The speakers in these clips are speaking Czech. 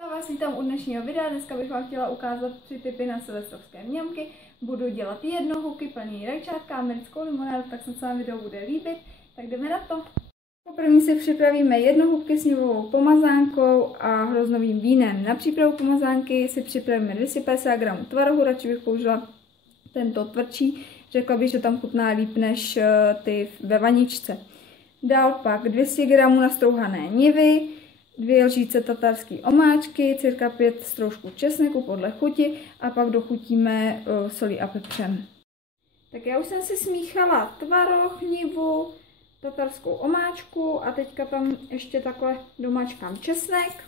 Já vás vítám u dnešního videa. Dneska bych vám chtěla ukázat 3 tipy na silvestrovské mňamky. Budu dělat jednohubky plný rajčátka, americkou limonádu, tak se vám video bude líbit. Tak jdeme na to. Poprvé si připravíme jednohubky s nivovou pomazánkou a hroznovým vínem. Na přípravu pomazánky si připravíme 250 g tvarohu, radši bych použila tento tvrdší. Řekla bych, že tam chutná líp než ty ve vaničce. Dál pak 200 g nastrouhané nivy, 2 lžíce tatarské omáčky, cirka 5 stroužků česneku podle chuti a pak dochutíme solí a pepřem. Tak já už jsem si smíchala tvaroh, nivu, tatarskou omáčku a teďka tam ještě takhle domáčkám česnek,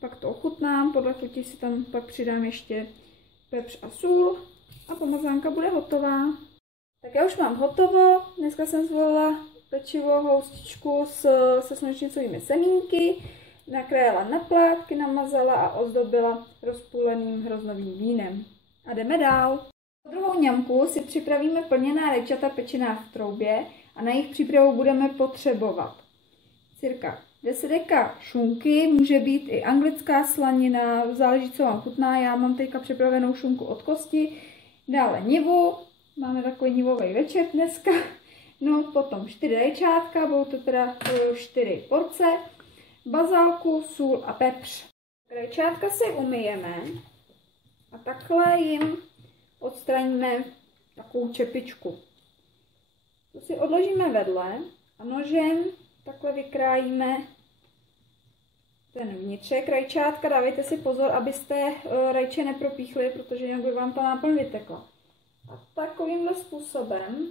pak to ochutnám, podle chuti si tam pak přidám ještě pepř a sůl a pomazánka bude hotová. Tak já už mám hotovo, dneska jsem zvolila pečivo houstičku se slunečnicovými semínky, nakrájela na plátky, namazala a ozdobila rozpůleným hroznovým vínem. A jdeme dál. Po druhou mňamku si připravíme plněná rajčata pečená v troubě a na jejich přípravu budeme potřebovat cirka 10 deka šunky, může být i anglická slanina, záleží, co vám chutná. Já mám teďka připravenou šunku od kosti, dále nivu, máme takový nivový večer dneska, no potom 4 rajčátka, budou to teda 4 porce, bazalku, sůl a pepř. Rajčátka si umyjeme a takhle jim odstraníme takovou čepičku. To si odložíme vedle a nožem takhle vykrájíme ten vnitřek rajčátka. Dávejte si pozor, abyste rajče nepropíchli, protože jinak by vám ta náplň vytekla. A takovýmhle způsobem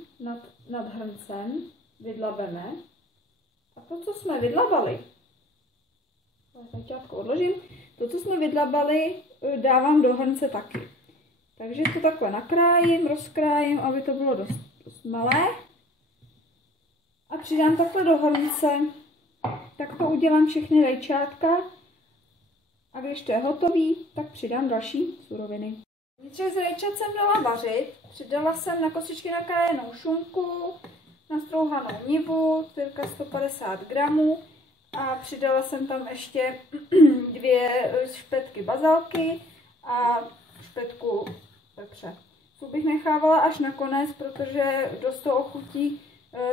nad hrncem vydlabeme. A to, co jsme vydlabali, rajčátko odložím, to, co jsme vydlabali, dávám do hrnce taky. Takže to takhle nakrájím, rozkrájím, aby to bylo dost malé. A přidám takhle do hrnce. Tak to udělám všechny rajčátka. A když to je hotový, tak přidám další suroviny. Vnitřek z rajčat jsem dala vařit. Přidala jsem na kostičky nakrájenou šunku, nastrouhanou nivu, cirka 150 gramů. A přidala jsem tam ještě 2 špetky bazalky a špetku pepře. Tu bych nechávala až na konec, protože dost to ochutí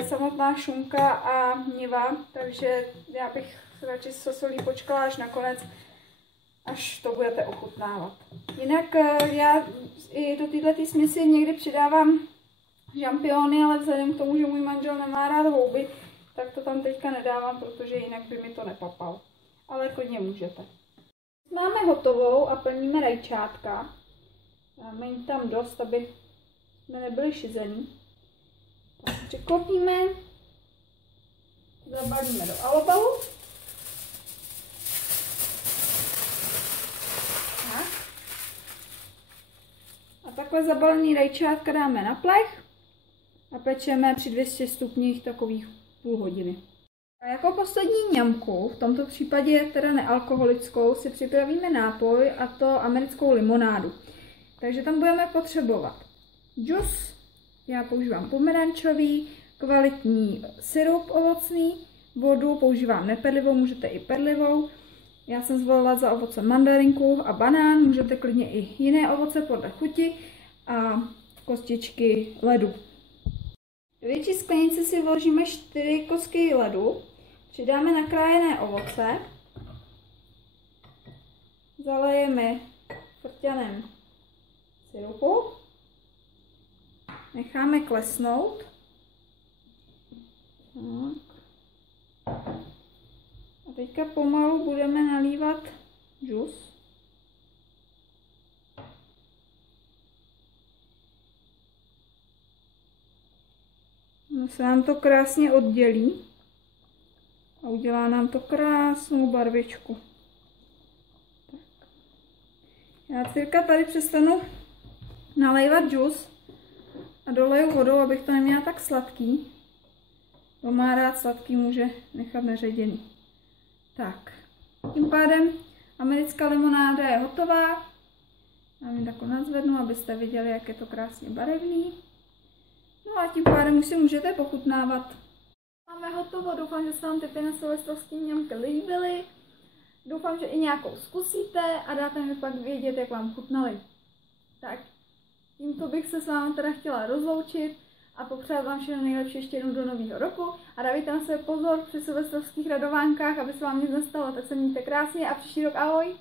samotná šunka a niva, takže já bych radši se solí počkala až na konec, až to budete ochutnávat. Jinak já i do této směsi někdy přidávám žampiony, ale vzhledem k tomu, že můj manžel nemá rád houby, tak to tam teďka nedávám, protože jinak by mi to nepapal. Ale klidně můžete. Máme hotovou a plníme rajčátka. Dáme jim tam dost, aby jsme nebyli šizený. Přiklopíme, zabalíme do alobalu. Tak. A takhle zabalený rajčátka dáme na plech a pečeme při 200 stupních takových půl hodiny. A jako poslední mňamku, v tomto případě teda nealkoholickou, si připravíme nápoj, a to americkou limonádu. Takže tam budeme potřebovat džus, já používám pomerančový, kvalitní sirup ovocný, vodu, používám neperlivou, můžete i perlivou. Já jsem zvolila za ovoce mandarinku a banán, můžete klidně i jiné ovoce podle chuti a kostičky ledu. Do větší sklenici si vložíme 4 kostky ledu, přidáme nakrájené ovoce, zalejeme frťanem sirupu, necháme klesnout. Tak. A teďka pomalu budeme nalívat džus. No, se nám to krásně oddělí a udělá nám to krásnou barvičku. Tak. Já cirka tady přestanu nalévat džus a doleju vodou, abych to neměla tak sladký. Kdo má rád sladký, může nechat neředěný. Tak, tím pádem americká limonáda je hotová. Já ji takhle nadzvednu, abyste viděli, jak je to krásně barevný. No a tím pádem už si můžete pochutnávat. Máme hotovo, doufám, že se vám typy na silvestrovské mňamky líbily. Doufám, že i nějakou zkusíte a dáte mi pak vědět, jak vám chutnaly. Tak, tímto bych se s vámi teda chtěla rozloučit a popřát vám všechno nejlepší ještě jednou do nového roku. A dávejte na sebe pozor při silvestrovských radovánkách, aby se vám nic nestalo. Tak se mějte krásně a příští rok ahoj!